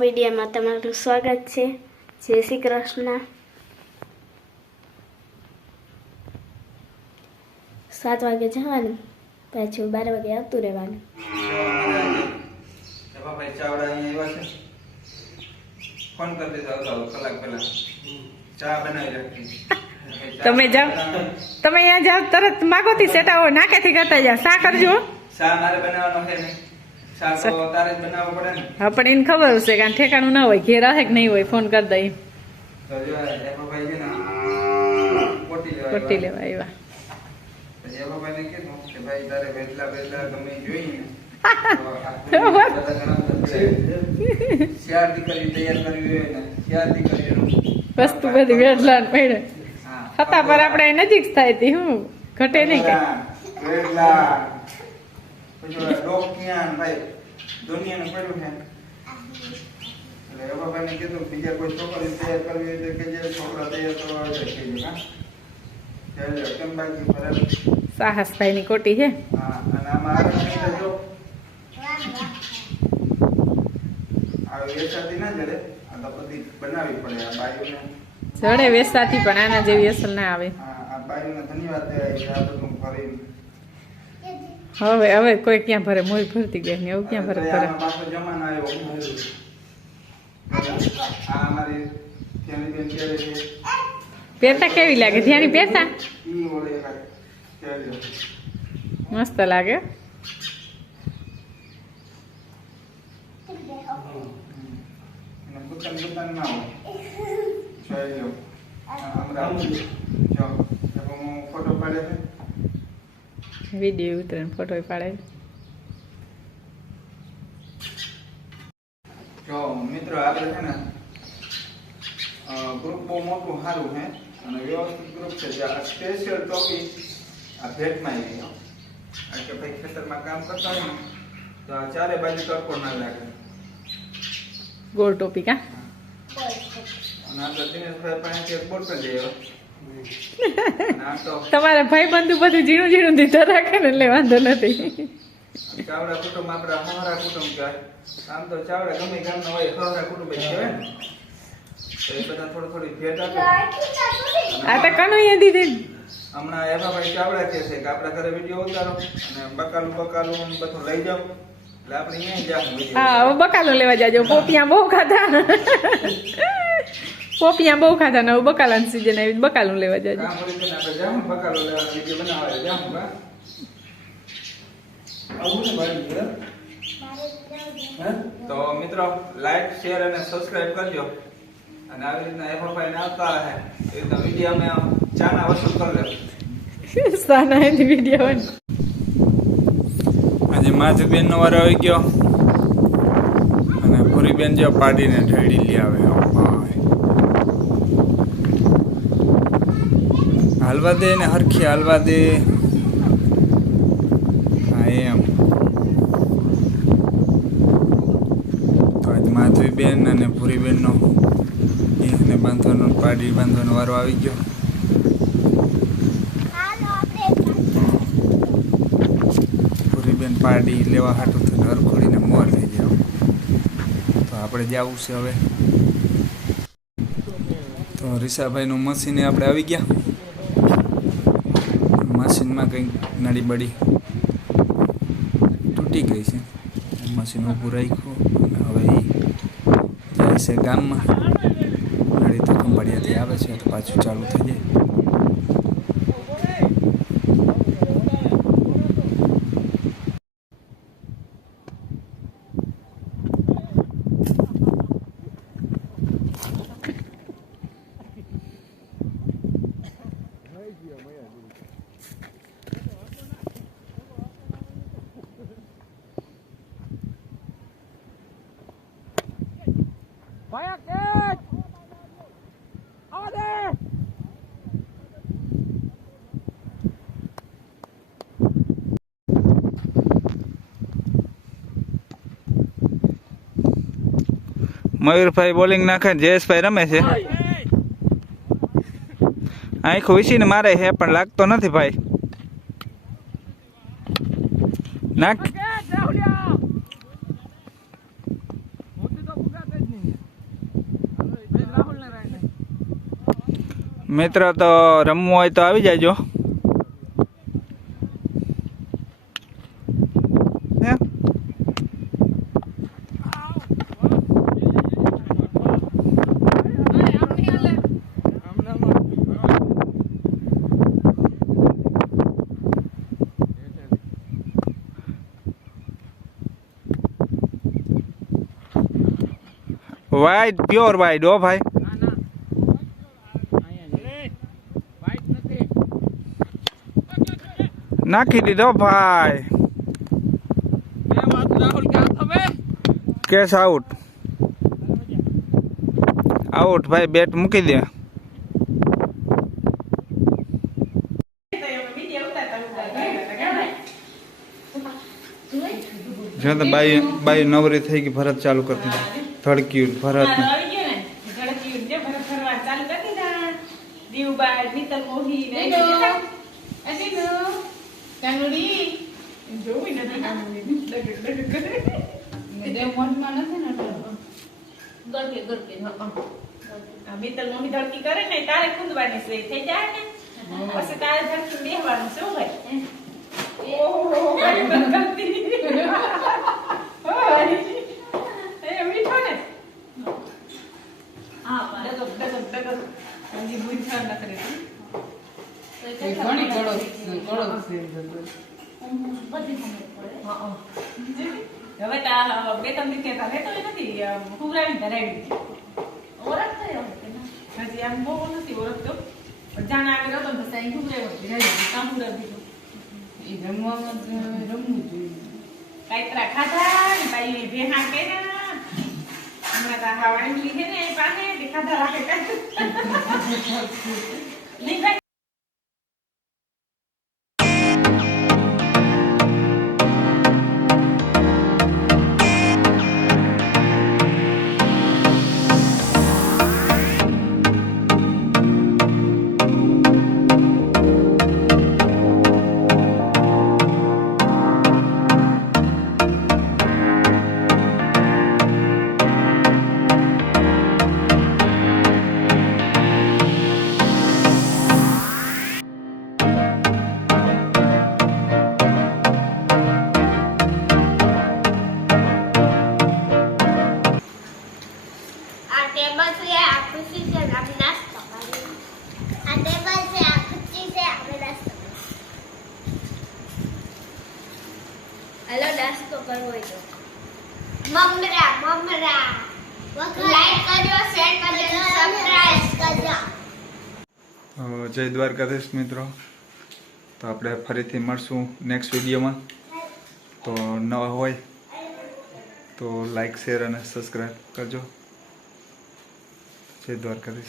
વિડીયોમાં તમારું સ્વાગત છે. જય શ્રી કૃષ્ણ. સાત વાગે જવાનું પાછું બાર વાગે આવતું રહેવાનું. એમાં ભાઈ ચાવડા અહીંયા આવ્યા છે. ફોન કરી દીધો કલાક પહેલા. ચા બનાવી રાખી. તમે જાઓ. તમે અહીંયા જાઓ તરત માગોથી સેટાઓ નાકેથી કરતા જાઓ. શા કરજો? શા મારે બનાવવાનો છે નહીં હા પણ એને ખબર હશે કારણ ઠેકાણું ના હોય ઘેર રહે કે નહીં હોય ફોન કરી દઈ. કોટી લેવા આવ્યા. વસ્તુ બધી વેડલા પડે હતા પર આપણે નજીક થાય તી હું ઘટે નહીં ઓલા ડોકિયાન ભાઈ? દુનિયાનું પડ્યું છે. એટલે એવા ભાઈને કીધું બીજા કોઈ છોકરી તૈયાર કરવી હોય તો કે જે છોકરા તૈયાર કરવા હોય તો કહેજો, હા? કેમ બાકી બરાબર? સાહસભાઈ ની કોટી છે. હા, અને આમાં આગળ જો. આ ના જડે. આ તો બધી બનાવવી પડે આ બાયોને. જડે વેસાતી પણ આના જેવી અસર ના આવે. આ આ બાયુને ધન્યવાદ દેવાય આ બધું ફરી હવે હવે કોઈ ક્યાં ભરે મોય ભરતી ગઈ ને એવું ક્યાં ભરે ભરે આમાં પાછો જમાનો આવ્યો આ અમારી ફેમિલી બેન કહે છે પહેરતા કેવી લાગે ધ્યાની પહેરતા ઈ ઓલે એકાદ કહેજો. મસ્ત લાગે એને બુતાન બુતાન ના હોય જોઈ લો આ હમણાં જો તો હું ફોટો પાડે છે વીડિયો ઉતરે ફોટો પાડે જો મિત્રો આપણે છે ને ગ્રુપ બહુ મોટું સારું છે અને વ્યવસ્થિત ગ્રુપ છે જે આ સ્પેશિયલ ટોપી આ ભેટમાં આવી ગયો કારણ કે ભાઈ ખેતરમાં કામ કરતા હોય ને તો આ ચારે બાજુ તડકો ના લાગે ગોળ ટોપી કા અને આપણે દિનેશભાઈ પાસેથી એક બોટલ લઈ આવ્યો અને આમ તો તમારા ભાઈ બંધુ બધું ઝીણું ઝીણું દીધા રાખે ને એટલે વાંધો નથી. ચાવડા કુટુંબ આપણા હહરા કુટુંબ છે. આમ તો ચાવડા ગમે ગામના હોય હહરા કુટુંબ જ કહેવાય ને તો એ બધા થોડી થોડી ભેટ આપે. આ તો કનૈયા દીધી. હમણાં એભાભાઈ ચાવડા કહે છે કે આપણા ઘરે વીડિયો ઉતારો અને બકાલું બકાલું બધું લઈ જાઓ. એટલે આપણે અહીંયા જાવું હા હવે બકાલો લેવા જાજો. પોપિયા બહુ ખાધા. પોપિયા બહુ ખાધા ને બકાલાની સીઝન આવી તો બકાલું લેવા હે? તો મિત્રો લાઈક શેર અને સબસ્ક્રાઇબ કરજો. અને આવી રીતના એભાભાઈ ફાઈન આવતા રહે. એ રીતના વીડિયો અમે ચાના વસૂલ કરી લેવું સાના એની વીડિયો આજે માધુબેન નો વારો આવી ગયો. અને પૂરીબેન જે પાડીને ઢળી લઈ આવે ઓ ભાઈ હાલવા દે ને હરખી હાલવા દે. હા, એમ. તો આજ માધવીબેન અને પૂરીબેનનો એને બાંધવાનો પાડી બાંધવાનો વારો આવી ગયો. પૂરીબેન પાડી લેવા હાટું થઈને હરખોડીને મોર લઈ જાવ તો આપણે જવું છે હવે. તો રીસાભાઈનું મશીન આપણે આવી ગયા. મશીનમાં કંઈક નળી બડી તૂટી ગઈ છે. મશીન ઊભું રાખ્યું હવે જાય છે ગામમાં. નડી તો ખંભાળિયાથી આવે છે, તો પાછું ચાલુ થઈ જાય. મયુરભાઈ બોલિંગ નાખે જયેશભાઈ રમે છે. આંખો વિસીને મારે છે, પણ લાગતો નથી ભાઈ. નાખ. મિત્ર તો રમવું હોય તો આવી જાજો. વાઈટ પ્યોર વાઈટ હો ભાઈ. નાખી દીધો ભાઈ. કેસ આઉટ આઉટ ભાઈ બેટ મૂકી દે. જો તો બાઈ બાઈ નવરી થઈ ગઈ, ભરત ચાલુ કરતી ધડક્યું ભરત મિત્તલ મમ્મી ધડકી કરે ને તારે કુંદવાની છે થઈ જાય ને પછી તારે ધડકી બેહવાનું શું ભાઈ ઓહો મારી બદગલતી ઓય એ મીઠો ને હા ડગો ડગો ડગો હજી બુદ્ધા ન કરે હા, હા. હવે તા બે ત્રણ તા લેતો નથી ધરાવી દીધી. હજી આમ બહુ નથી ઓળખતો. જાણ આગળ હતો ને પછી દીધું, કામ હુવરાવી દીધું. કાંઈતરા ખાધા ને પાછી ભેહા કર્યા. હમણાં તો આ લીધે ને એ પાસે તે રાખે કાંઈ. કરવો હોય તો મમરા મમરા જય દ્વારકાધીશ મિત્રો. તો આપણે ફરીથી મળશું નેક્સ્ટ વિડીયોમાં. તો નવા હોય તો લાઈક શેર અને સબસ્ક્રાઈબ કરજો. જય દ્વારકાધીશ.